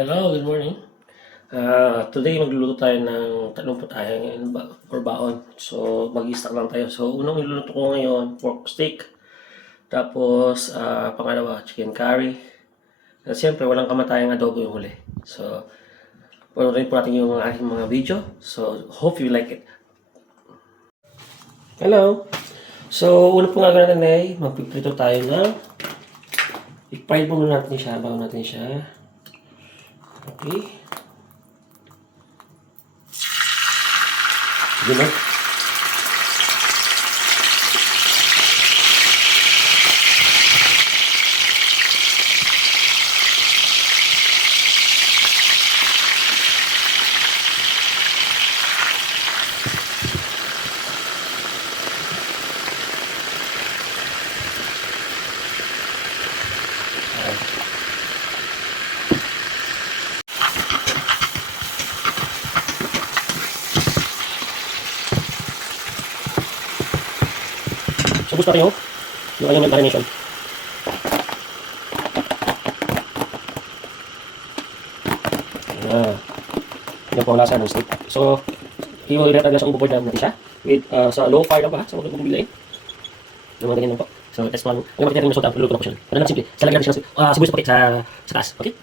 Hello, good morning. Today magluluto tayo ng tanong po tayo ngayon or baon. So mag-i-stock lang tayo. So unang niluluto ko ngayon, pork steak. Tapos pangalawa, chicken curry. At siyempre walang kamatayang adobo yung huli. So panoorin po natin yung aking mga video. So hope you like it. Hello! So una po nga natin ay magpiprito tayo ng i-fry muna natin siya bago natin siya. Okay. Sige na. So gusto natin yung kanyang marination. Yan po ang lasa ng steak. So, i-react na siyang ububoard natin siya. With, sa low fire lang ba? Sa mga bumili. Yung mga ganyan lang po. So, that's one. Yung makikita rin yung salt, luluto na po siya. Ano lang simple. Sa lagyan natin siya sibuyas na puti sa taas. Okay?